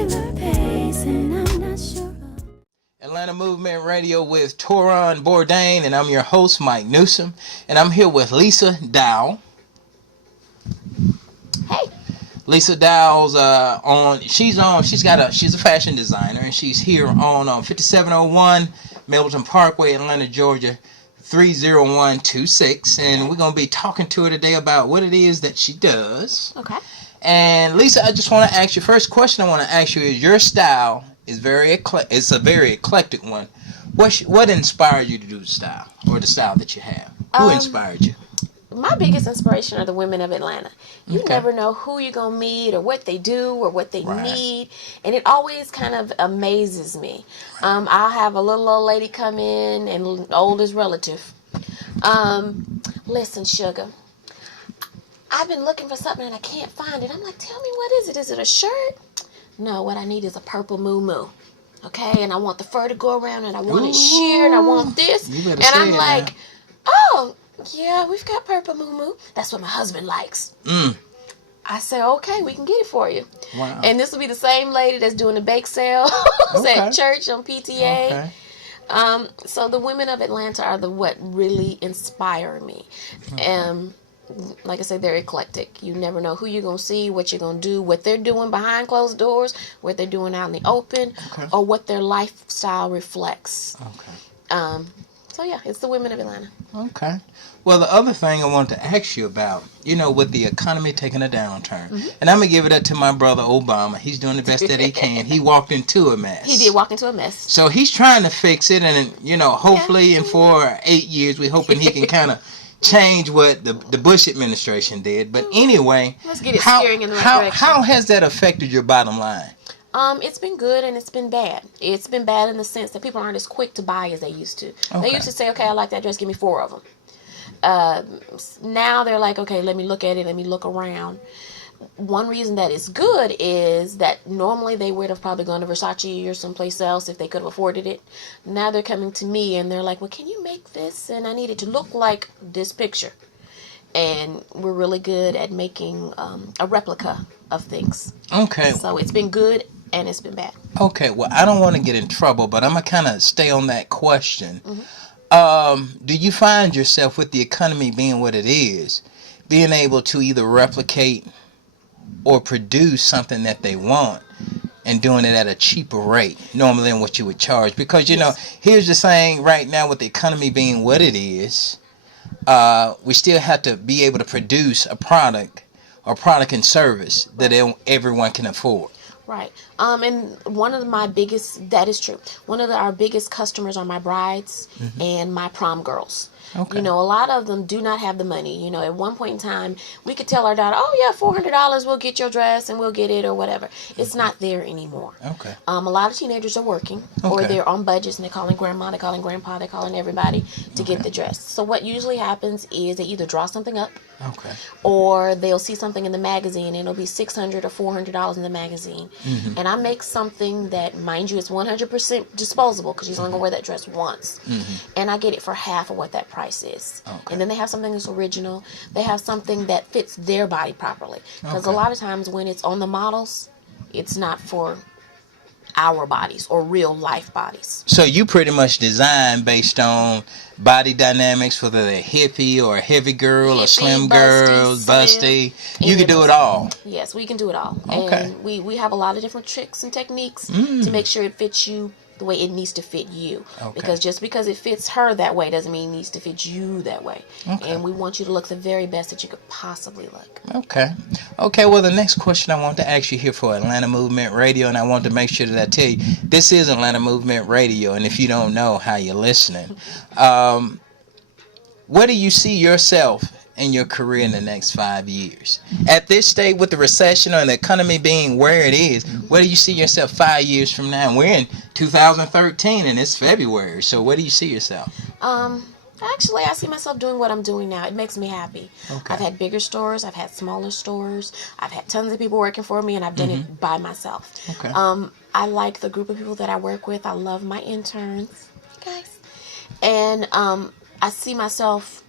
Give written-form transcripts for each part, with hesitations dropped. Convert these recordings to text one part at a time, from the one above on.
regular pace, and I'm not sure. Atlanta Movement Radio with Toron Bourdain, and I'm your host, Mike Newsome, and I'm here with Lisa Dowell. Hey. Lisa Dowell's she's a fashion designer, and she's here on 5701 Milton Parkway, Atlanta, Georgia, 30126, and we're going to be talking to her today about what it is that she does. Okay. And Lisa, I just want to ask you, first question I want to ask you is, your style is it's a very eclectic one. What inspired you to do the style, or the style that you have? Who inspired you? My biggest inspiration are the women of Atlanta. You never know who you're going to meet or what they do or what they need. And it always kind of amazes me. I'll have a little old lady come in, and oldest relative. Listen, sugar, I've been looking for something and I can't find it. I'm like, tell me, what is it? Is it a shirt? No, what I need is a purple moo-moo. Okay, and I want the fur to go around, and I want it sheer, and I want this. And I'm like, oh, yeah, we've got purple moo-moo. That's what my husband likes. I said, okay, we can get it for you. Wow. And this will be the same lady that's doing the bake sale at church on PTA. Okay. So the women of Atlanta are what really inspire me. Like I said, they're eclectic. You never know who you're going to see, what you're going to do, what they're doing behind closed doors, what they're doing out in the open, or what their lifestyle reflects. Okay. So yeah, it's the women of Atlanta. Okay. Well, the other thing I wanted to ask you about, with the economy taking a downturn, and I'm going to give it up to my brother Obama. He's doing the best that he can. He walked into a mess. He did walk into a mess. So he's trying to fix it, and, hopefully in 4 or 8 years, we're hoping he can kind of change what the Bush administration did. But anyway, let's get it steering in the right direction. How has that affected your bottom line? It's been good and it's been bad. It's been bad in the sense that people aren't as quick to buy as they used to. Okay. They used to say, okay, I like that dress, give me 4 of them. Now they're like, okay, let me look at it, let me look around. One reason that is good is that normally they would have probably gone to Versace or someplace else if they could have afforded it. Now they're coming to me and they're like, well, can you make this? And I need it to look like this picture. And we're really good at making a replica of things. Okay. So it's been good and it's been bad. Okay, well, I don't want to get in trouble, but I'm going to kind of stay on that question. Do you find yourself, with the economy being what it is, being able to either replicate or produce something that they want and doing it at a cheaper rate normally than what you would charge? Because, here's the thing right now, with the economy being what it is, we still have to be able to produce a product and service that everyone can afford. Right. And one of that is true. One of our biggest customers are my brides and my prom girls. Okay. A lot of them do not have the money. At one point in time, we could tell our daughter, oh, yeah, $400, we'll get your dress and we'll get it or whatever. It's not there anymore. Okay. A lot of teenagers are working or they're on budgets and they're calling grandma, they're calling grandpa, they're calling everybody to get the dress. So what usually happens is they either draw something up or they'll see something in the magazine and it'll be $600 or $400 in the magazine. And I make something that, mind you, is 100% disposable because she's only going to wear that dress once. And I get it for half of what that price is. And then they have something that's original. They have something that fits their body properly. Because a lot of times when it's on the models, it's not for our bodies or real life bodies. So you pretty much design based on body dynamics, whether they're hippie or a heavy girl or slim girl, busty. You can do it all. Yes, we can do it all. Okay. And we have a lot of different tricks and techniques to make sure it fits you the way it needs to fit you. Because just because it fits her that way doesn't mean it needs to fit you that way. And we want you to look the very best that you could possibly look. Okay, well, the next question I want to ask you here for Atlanta Movement Radio, and I want to make sure that I tell you, this is Atlanta Movement Radio, and if you don't know how you're listening, where do you see yourself in your career in the next 5 years? At this state, with the recession or the economy being where it is, where do you see yourself 5 years from now? And we're in 2013 and it's February, so where do you see yourself? Actually, I see myself doing what I'm doing now. It makes me happy. Okay. I've had bigger stores. I've had smaller stores. I've had tons of people working for me, and I've done it by myself. Okay. I like the group of people that I work with. I love my interns, guys. And I see myself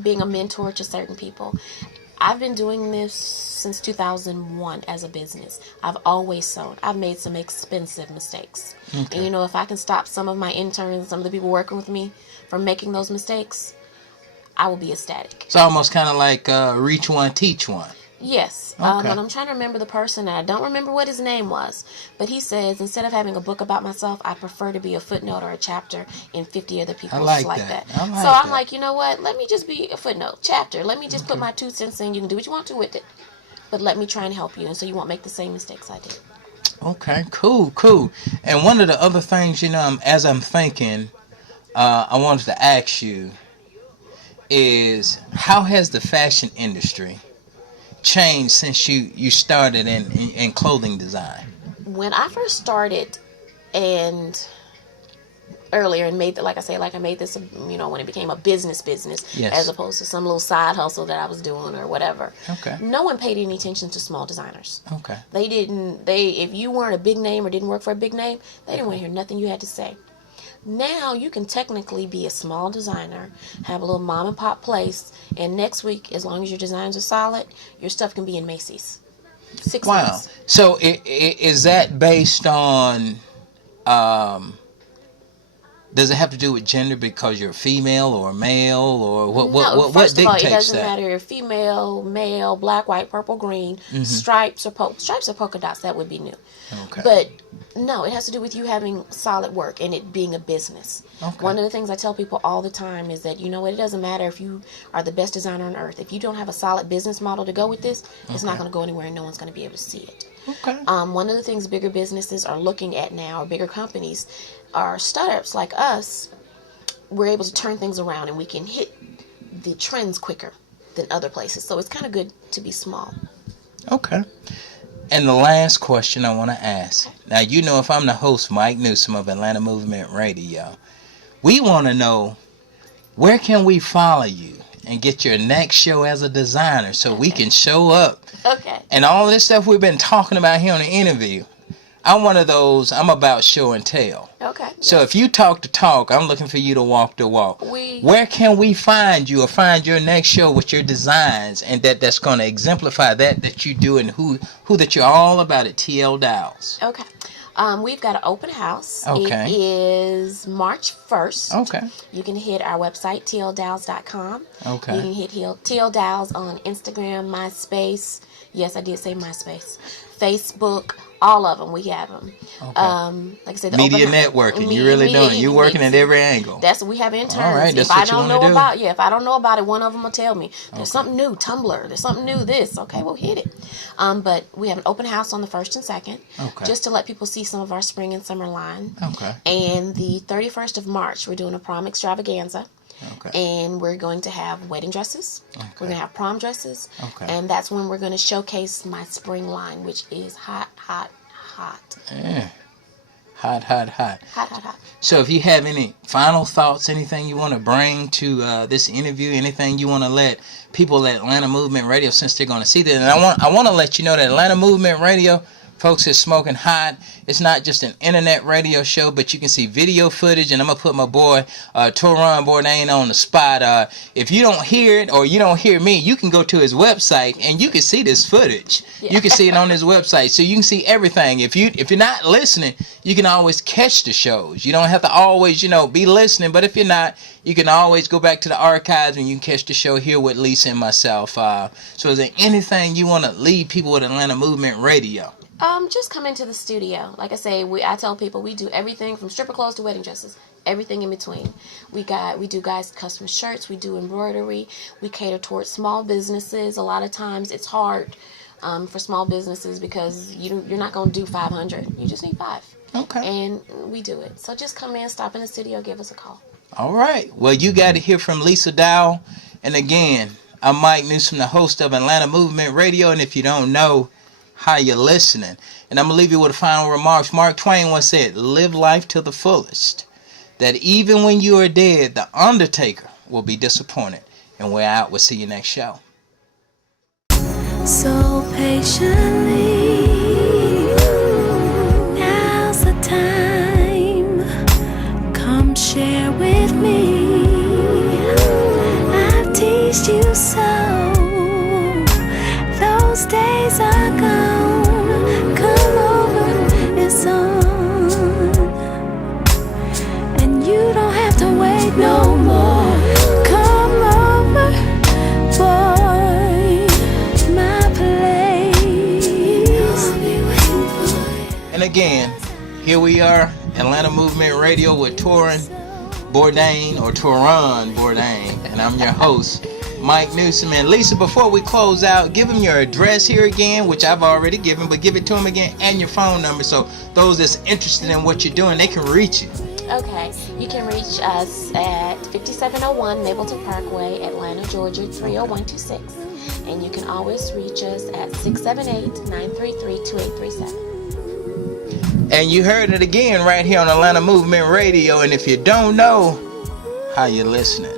being a mentor to certain people. I've been doing this since 2001 as a business. I've always sewed. I've made some expensive mistakes. Okay. And you know, if I can stop some of my interns, some of the people working with me from making those mistakes, I will be ecstatic. It's almost kind of like reach one, teach one. Yes. Okay. And I'm trying to remember the person. I don't remember what his name was. But he says, instead of having a book about myself, I prefer to be a footnote or a chapter in 50 other people's like that. So I'm like, you know what? Let me just be a footnote, chapter. Let me just put my 2 cents in. You can do what you want to with it. But let me try and help you. And so you won't make the same mistakes I did. Okay, cool. And one of the other things, you know, as I'm thinking, I wanted to ask you is, how has the fashion industry changed since you started in clothing design? When I first started and earlier and made, like I made this, you know, when it became a business, yes, as opposed to some little side hustle that I was doing or whatever. Okay. No one paid any attention to small designers. Okay. If you weren't a big name or didn't work for a big name, they didn't want to hear nothing you had to say. Now you can technically be a small designer, have a little mom and pop place, and next week, as long as your designs are solid, your stuff can be in Macy's. 6 months. So is that based on, does it have to do with gender because you're female or male, or what dictates that? First of all, it doesn't matter if you're female, male, black, white, purple, green, stripes or polka dots. That would be new. Okay. But no, it has to do with you having solid work and it being a business. Okay. One of the things I tell people all the time is that, you know what, it doesn't matter if you are the best designer on earth. If you don't have a solid business model to go with this, it's not going to go anywhere and no one's going to be able to see it. Okay. One of the things bigger businesses are looking at now, or bigger companies, are startups like us. We're able to turn things around and we can hit the trends quicker than other places. So it's kind of good to be small. Okay. And the last question I want to ask. Now, you know, if I'm the host, Mike Newsome of Atlanta Movement Radio, we want to know, where can we follow you and get your next show as a designer so we can show up? Okay. And all this stuff we've been talking about here on the interview. I'm one of those, I'm about show and tell. Okay. So if you talk the talk, I'm looking for you to walk the walk. Where can we find you or find your next show with your designs and that's going to exemplify that you do and who that you're all about at TL Dowell's? Okay. We've got an open house. Okay. It is March 1st. Okay. You can hit our website, tldowells.com. Okay. You can hit TL Dowells on Instagram, MySpace. Yes, I did say MySpace. Facebook, all of them. We have them. Okay. Like I said, the media networking. You're really doing it. You're working at every angle. That's what we have interns. All right, that's if what I don't you know want to do. if I don't know about it, one of them will tell me. There's something new, Tumblr. There's something new, this. Okay, we'll hit it. But we have an open house on the 1st and 2nd. Okay. Just to let people see some of our spring and summer line. Okay. And the 31st of March, we're doing a prom extravaganza. Okay. And we're going to have wedding dresses. Okay. We're going to have prom dresses. Okay. And that's when we're going to showcase my spring line, which is hot. Yeah. Hot. Hot. So if you have any final thoughts, anything you want to bring to this interview, anything you want to let people at Atlanta Movement Radio, since they're going to see that, and I want to let you know that Atlanta Movement Radio, folks, is smoking hot. It's not just an internet radio show, but you can see video footage, and I'm going to put my boy, Toron Bourdain, on the spot. If you don't hear it or you don't hear me, you can go to his website, and you can see this footage. Yeah. You can see it on his website, so you can see everything. If you're not listening, you can always catch the shows. You don't have to always, be listening, but if you're not, you can always go back to the archives and you can catch the show here with Lisa and myself. So is there anything you want to leave people with Atlanta Movement Radio? Just come into the studio. Like I say, I tell people we do everything from stripper clothes to wedding dresses, everything in between. We do guys custom shirts, we do embroidery, we cater towards small businesses. A lot of times it's hard for small businesses because you're not going to do 500. You just need 5. Okay. And we do it. So just come in, stop in the studio, give us a call. All right. Well, you got to hear from Lisa Dowell. And again, I'm Mike Newsome, the host of Atlanta Movement Radio. And if you don't know how you're listening, and I'm going to leave you with final remarks. Mark Twain once said, live life to the fullest, that even when you are dead, the undertaker will be disappointed. And we're out. We'll see you next show. So patiently, now's the time. Come share with me. I've teased you so. Those days Here we are, Atlanta Movement Radio with Torin Bourdain, or Toron Bourdain, and I'm your host, Mike Newsome. And Lisa, before we close out, give them your address here again, which I've already given, but give it to them again, and your phone number, so those that's interested in what you're doing, they can reach you. Okay, you can reach us at 5701 Mapleton Parkway, Atlanta, Georgia 30126, and you can always reach us at 678-933-2837. And you heard it again right here on Atlanta Movement Radio. And if you don't know, how you listening?